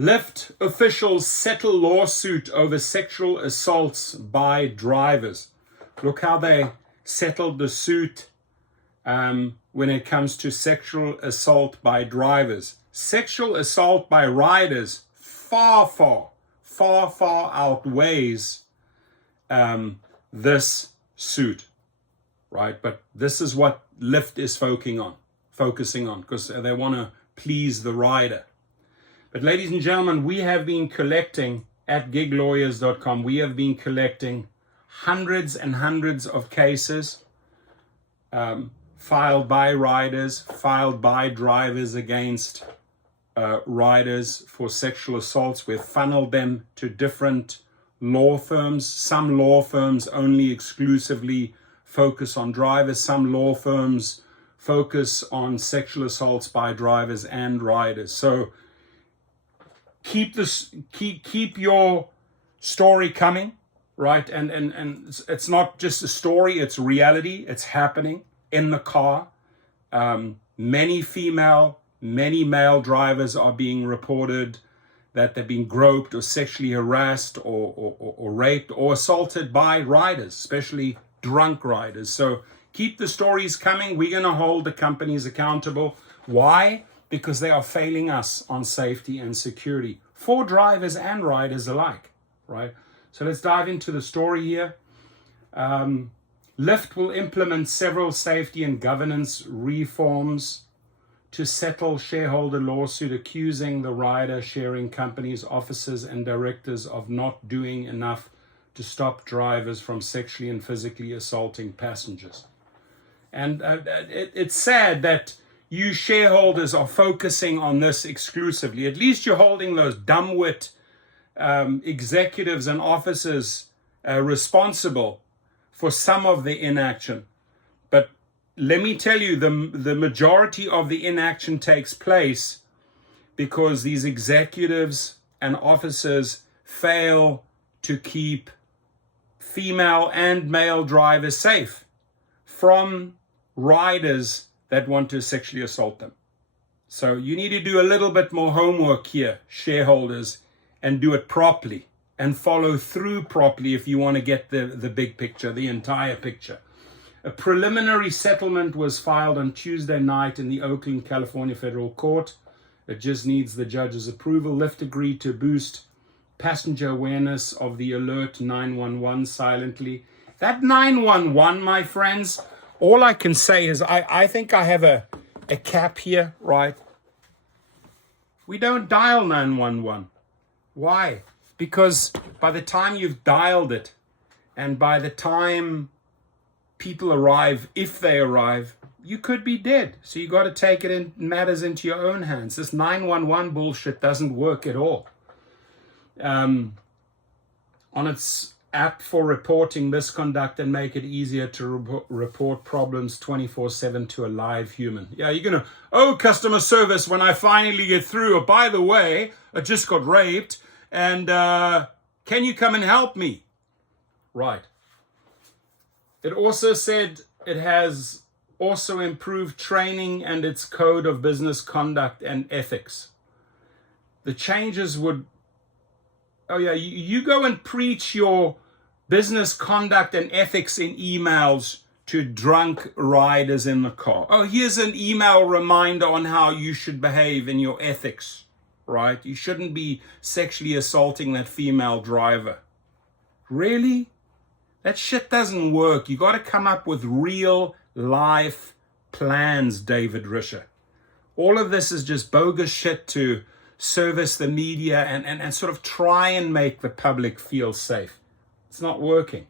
Lyft officials settle lawsuit over sexual assaults by drivers. Look how they settled the suit when it comes to sexual assault by drivers. Sexual assault by riders far outweighs this suit, right? But this is what Lyft is focusing on because they want to please the rider. But ladies and gentlemen, we have been collecting at giglawyers.com, we have been collecting hundreds and hundreds of cases filed by riders, filed by drivers against riders for sexual assaults. We've funneled them to different law firms. Some law firms only exclusively focus on drivers. Some law firms focus on sexual assaults by drivers and riders. So keep your story coming, right? And it's not just a story, it's reality. It's happening in the car. Many male drivers are being reported that they've been groped or sexually harassed or raped or assaulted by riders, especially drunk riders. So keep the stories coming. We're going to hold the companies accountable. Why? Because they are failing us on safety and security for drivers and riders alike, right? So let's dive into the story here. Lyft will implement several safety and governance reforms to settle shareholder lawsuit accusing the ride-sharing companies, officers, and directors of not doing enough to stop drivers from sexually and physically assaulting passengers. And it's sad that you shareholders are focusing on this exclusively. At least you're holding those dumbwit executives and officers responsible for some of the inaction. But let me tell you, the majority of the inaction takes place because these executives and officers fail to keep female and male drivers safe from riders that want to sexually assault them. So you need to do a little bit more homework here, shareholders, and do it properly and follow through properly if you want to get the big picture, the entire picture. A preliminary settlement was filed on Tuesday night in the Oakland, California Federal Court. It just needs the judge's approval. Lyft agreed to boost passenger awareness of the alert 911 silently. That 911, my friends, all I can say is I think I have a cap here, right? We don't dial 911. Why? Because by the time you've dialed it and by the time people arrive, if they arrive, you could be dead. So you got to take it in matters into your own hands. This 911 bullshit doesn't work at all. On its app for reporting misconduct and make it easier to report problems 24/7 to a live human. Yeah, you're going to, customer service when I finally get through. Oh, by the way, I just got raped and can you come and help me? Right. It also said it has also improved training and its code of business conduct and ethics. The changes would, you go and preach your business conduct and ethics in emails to drunk riders in the car. Oh, here's an email reminder on how you should behave in your ethics, right? You shouldn't be sexually assaulting that female driver. Really? That shit doesn't work. You got to come up with real life plans, David Risher. All of this is just bogus shit to service the media and sort of try and make the public feel safe. It's not working.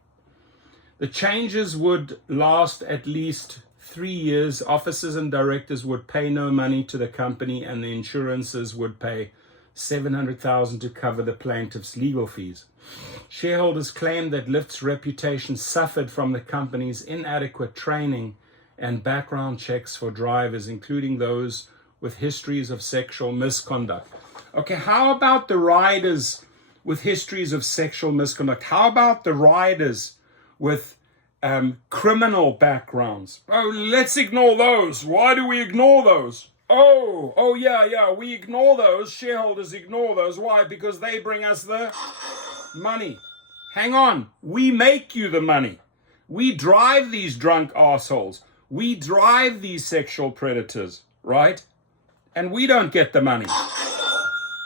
The changes would last at least 3 years. Officers and directors would pay no money to the company and the insurances would pay $700,000 to cover the plaintiff's legal fees. Shareholders claimed that Lyft's reputation suffered from the company's inadequate training and background checks for drivers, including those with histories of sexual misconduct. Okay, how about the riders with histories of sexual misconduct? How about the riders with criminal backgrounds? Oh, let's ignore those. Why do we ignore those? Oh, yeah, we ignore those. Shareholders ignore those. Why? Because they bring us the money. Hang on. We make you the money. We drive these drunk assholes. We drive these sexual predators, right? And we don't get the money.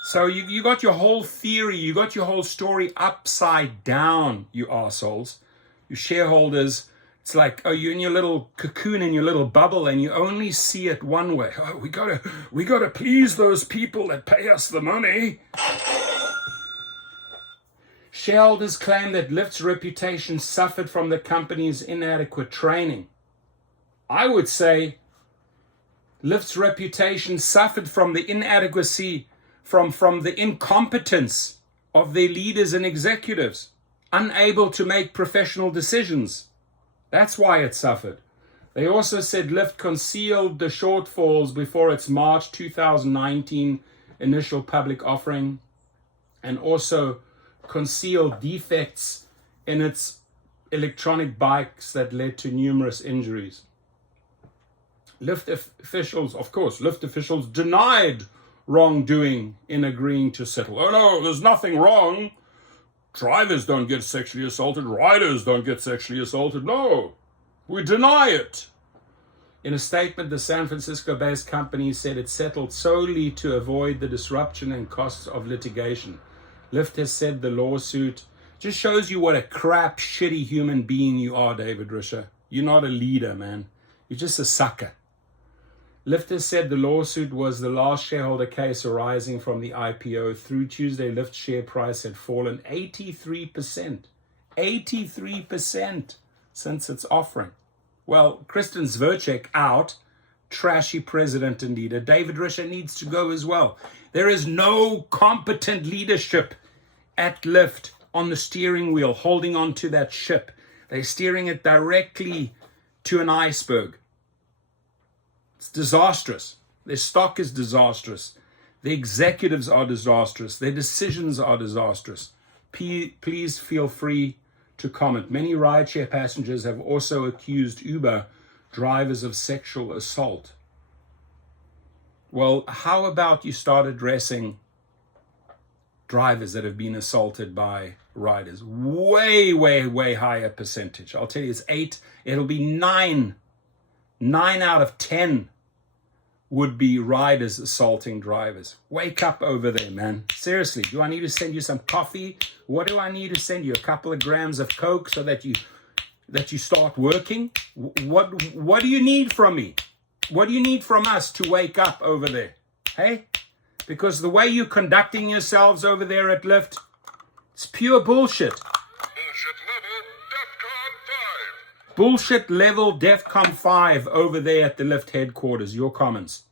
So you got your whole theory, you got your whole story upside down, you assholes. You shareholders, it's like, oh, you're in your little cocoon, in your little bubble, and you only see it one way. Oh, we gotta please those people that pay us the money. Shareholders claim that Lyft's reputation suffered from the company's inadequate training. I would say Lyft's reputation suffered from the inadequacy, from the incompetence of their leaders and executives, unable to make professional decisions. That's why it suffered. They also said Lyft concealed the shortfalls before its March 2019 initial public offering, and also concealed defects in its electronic bikes that led to numerous injuries. Lyft officials denied wrongdoing in agreeing to settle. Oh no, there's nothing wrong. Drivers don't get sexually assaulted. Riders don't get sexually assaulted. No, we deny it. In a statement, the San Francisco-based company said it settled solely to avoid the disruption and costs of litigation. Lyft has said the lawsuit just shows you what a crap, shitty human being you are, David Risher. You're not a leader, man. You're just a sucker. Lyft has said the lawsuit was the last shareholder case arising from the IPO. Through Tuesday, Lyft's share price had fallen 83%. 83% since its offering. Well, Kristen Zverchek out. Trashy president and leader. David Risher needs to go as well. There is no competent leadership at Lyft on the steering wheel, holding on to that ship. They're steering it directly to an iceberg. It's disastrous. Their stock is disastrous. The executives are disastrous. Their decisions are disastrous. Please feel free to comment. Many rideshare passengers have also accused Uber drivers of sexual assault. Well, how about you start addressing drivers that have been assaulted by riders? Way higher percentage. I'll tell you, it's 8. It'll be 9. 9 out of 10 would be riders assaulting drivers. Wake up over there, man. Seriously, do I need to send you some coffee? What do I need to send you? A couple of grams of Coke so that you start working? What do you need from me? What do you need from us to wake up over there? Hey? Because the way you're conducting yourselves over there at Lyft, it's pure bullshit. Bullshit level DEFCON 5 over there at the Lyft headquarters. Your comments.